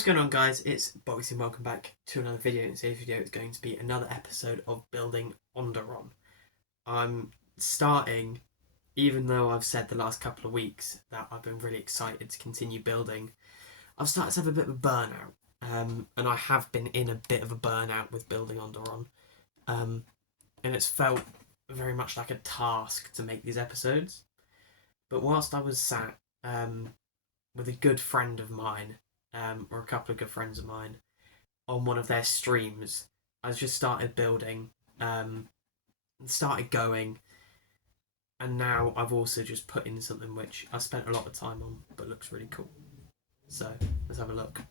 What's going on, guys? It's Bobby and welcome back to another video. In today's video is going to be another episode of building ONDERON. I'm starting, even though I've said the last couple of weeks that I've been really excited to continue building, I've started to have a bit of a burnout. And I have been in a bit of a burnout with building ONDERON. And it's felt very much like a task to make these episodes. But whilst I was sat with a good friend of mine, or a couple of good friends of mine, on one of their streams, I just started building, started going, and now I've also just put in something which I spent a lot of time on, but looks really cool. So, let's have a look.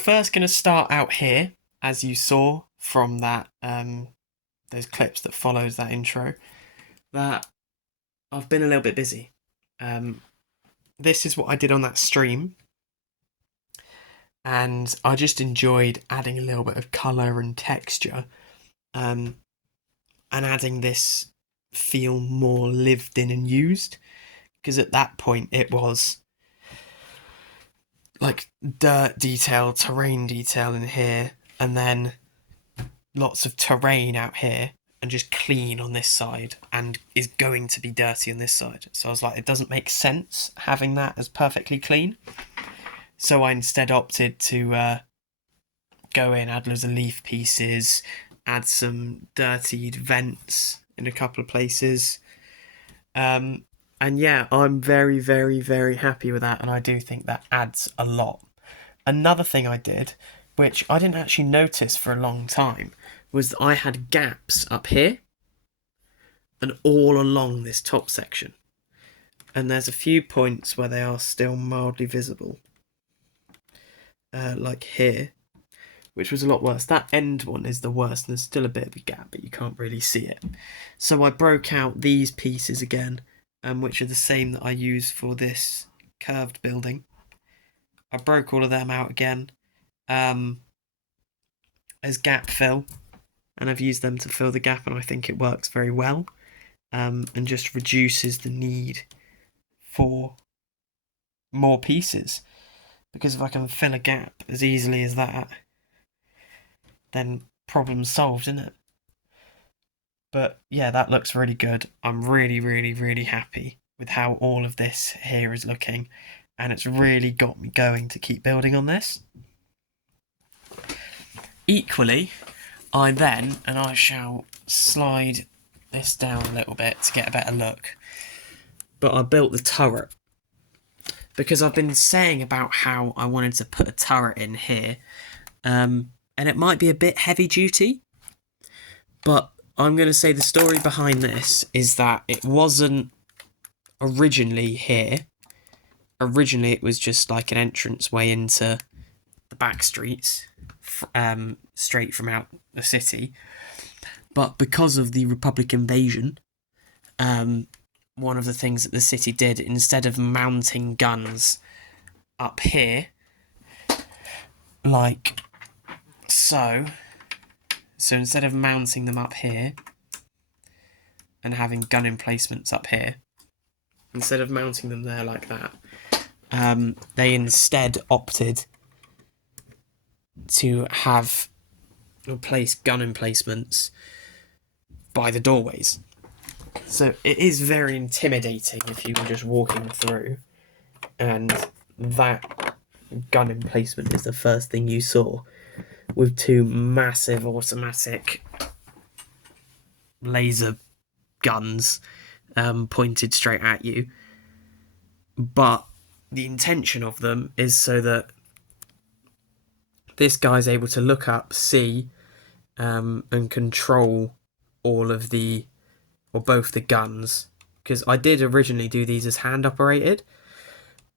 First, going to start out here, as you saw from that those clips that follows that intro, that I've been a little bit busy. This is what I did on that stream, and I just enjoyed adding a little bit of colour and texture, and adding this feel more lived in and used, because at that point it was like dirt detail, terrain detail in here, and then lots of terrain out here, and just clean on this side, and is going to be dirty on this side. So I was like, it doesn't make sense having that as perfectly clean. So I instead opted to go in, add loads of leaf pieces, add some dirtied vents in a couple of places. And yeah, I'm very, very, very happy with that, and I do think that adds a lot. Another thing I did, which I didn't actually notice for a long time, was that I had gaps up here and all along this top section. And there's a few points where they are still mildly visible. Like here, which was a lot worse. That end one is the worst, and there's still a bit of a gap, but you can't really see it. So I broke out these pieces again, which are the same that I use for this curved building. I broke all of them out again as gap fill, and I've used them to fill the gap, and I think it works very well, and just reduces the need for more pieces, because if I can fill a gap as easily as that, then problem solved, isn't it? But yeah, that looks really good. I'm really, really, really happy with how all of this here is looking, and it's really got me going to keep building on this. Equally, I shall slide this down a little bit to get a better look, but I built the turret, because I've been saying about how I wanted to put a turret in here, and it might be a bit heavy duty, but I'm going to say the story behind this is that it wasn't originally here. Originally, it was just like an entrance way into the back streets, straight from out the city. But because of the Republic invasion, one of the things that the city did, instead of mounting guns up here, like so instead of mounting them up here and having gun emplacements up here, instead of mounting them there like that, they instead opted to have or place gun emplacements by the doorways. So it is very intimidating if you were just walking through and that gun emplacement is the first thing you saw, with two massive automatic laser guns pointed straight at you. But the intention of them is so that this guy's able to look up, see, and control all of the, or both the guns. Because I did originally do these as hand operated,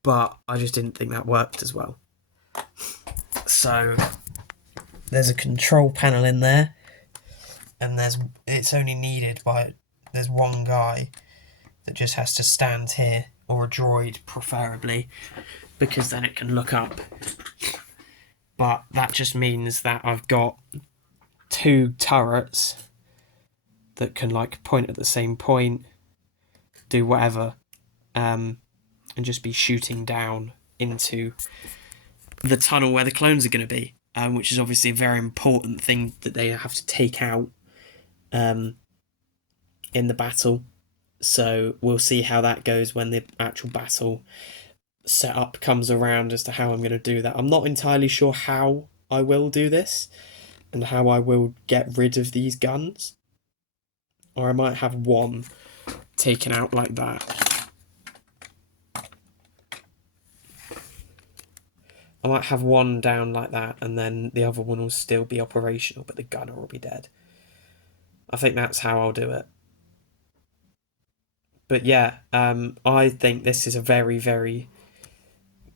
but I just didn't think that worked as well. So there's a control panel in there, and it's only needed by, there's one guy that just has to stand here, or a droid preferably, because then it can look up but that just means that I've got 2 turrets that can like point at the same point, do whatever, and just be shooting down into the tunnel where the clones are going to be, which is obviously a very important thing that they have to take out in the battle. So we'll see how that goes when the actual battle setup comes around as to how I'm going to do that. I'm not entirely sure how I will do this and how I will get rid of these guns. Or I might have one taken out like that. I might have one down like that, and then the other one will still be operational, but the gunner will be dead. I think that's how I'll do it. But yeah, I think this is a very, very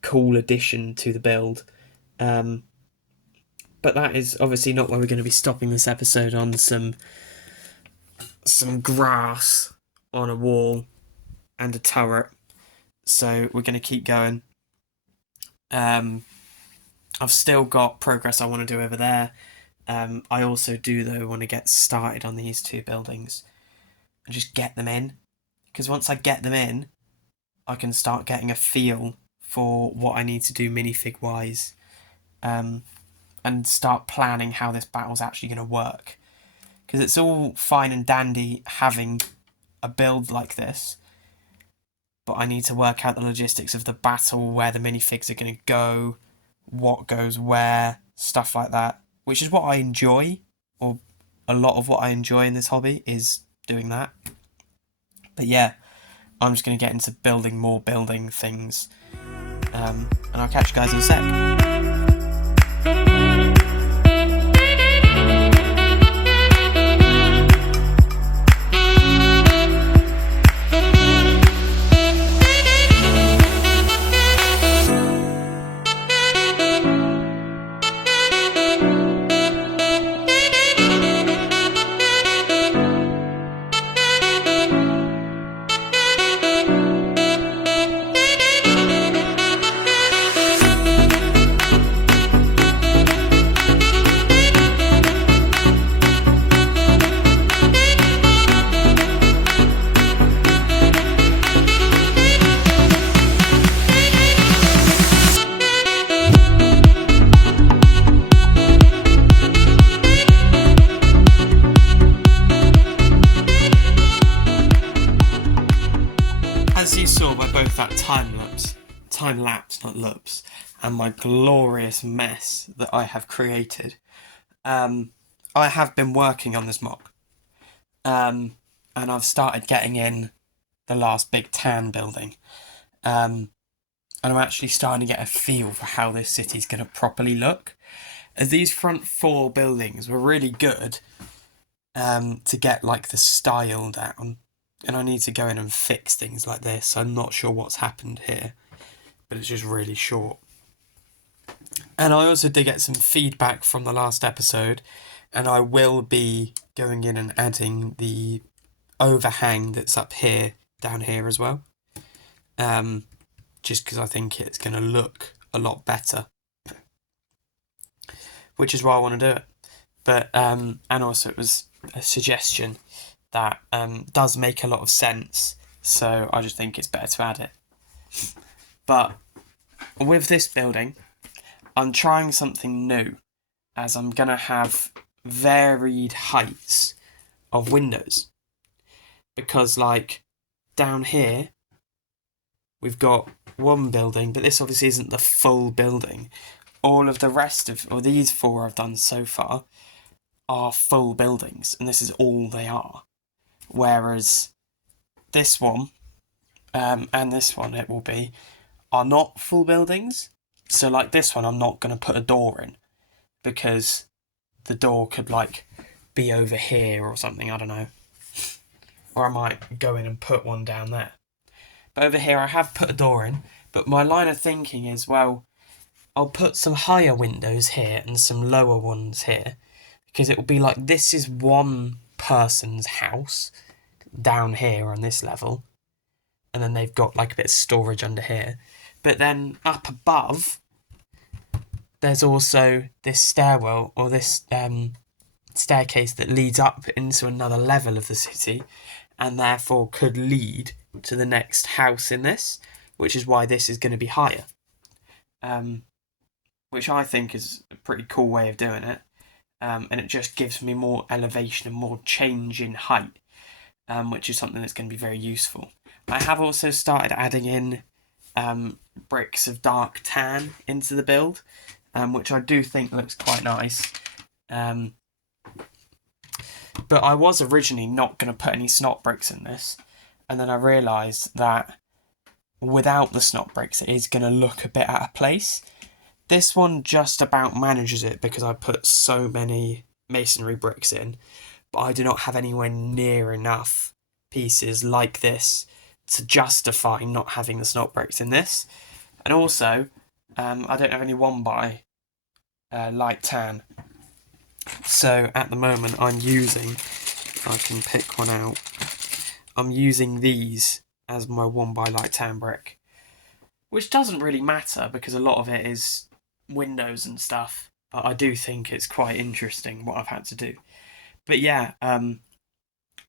cool addition to the build. But that is obviously not where we're going to be stopping this episode, on some grass on a wall and a turret. So we're going to keep going. I've still got progress I want to do over there. I also do, though, want to get started on these 2 buildings and just get them in. Because once I get them in, I can start getting a feel for what I need to do minifig-wise, and start planning how this battle's actually going to work. Because it's all fine and dandy having a build like this, but I need to work out the logistics of the battle, where the minifigs are going to go, what goes where, stuff like that, which is what I enjoy, or a lot of what I enjoy in this hobby is doing that. But yeah, I'm just going to get into building more building things, and I'll catch you guys in a sec. As you saw by both that time lapse, not loops, and my glorious mess that I have created, I have been working on this mock, and I've started getting in the last big tan building, and I'm actually starting to get a feel for how this city's going to properly look, as these front 4 buildings were really good to get like the style down. And I need to go in and fix things like this. I'm not sure what's happened here, but it's just really short. And I also did get some feedback from the last episode, and I will be going in and adding the overhang that's up here, down here as well. Just because I think it's going to look a lot better. Which is why I want to do it. But, and also it was a suggestion that does make a lot of sense, so I just think it's better to add it. But with this building, I'm trying something new, as I'm going to have varied heights of windows. Because, like, down here, we've got one building, but this obviously isn't the full building. All of the rest of, or these 4 I've done so far, are full buildings, and this is all they are. Whereas this one, and this one it will be, are not full buildings. So like this one, I'm not going to put a door in, because the door could like be over here or something, I don't know. Or I might go in and put one down there. But over here I have put a door in, but my line of thinking is, well, I'll put some higher windows here and some lower ones here, because it will be like this is one person's house down here on this level, and then they've got like a bit of storage under here, but then up above there's also this stairwell, or this staircase that leads up into another level of the city, and therefore could lead to the next house in this, which is why this is going to be higher. Which I think is a pretty cool way of doing it. And it just gives me more elevation and more change in height, which is something that's going to be very useful. I have also started adding in bricks of dark tan into the build, which I do think looks quite nice. But I was originally not going to put any snot bricks in this, and then I realised that without the snot bricks it is going to look a bit out of place. This one just about manages it because I put so many masonry bricks in, but I do not have anywhere near enough pieces like this to justify not having the snot bricks in this. And also, I don't have any 1x light tan. So at the moment I'm using, if I can pick one out, I'm using these as my 1x light tan brick, which doesn't really matter because a lot of it is windows and stuff, but I do think it's quite interesting what I've had to do. But yeah, I'm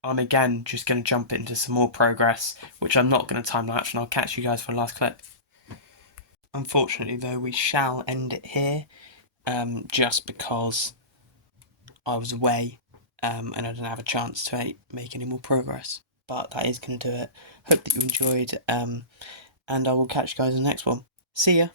again just going to jump into some more progress, which I'm not going to time lapse, and I'll catch you guys for the last clip. Unfortunately though, we shall end it here, just because I was away and I didn't have a chance to make any more progress. But that is going to do it. Hope that you enjoyed, and I will catch you guys in the next one. See ya!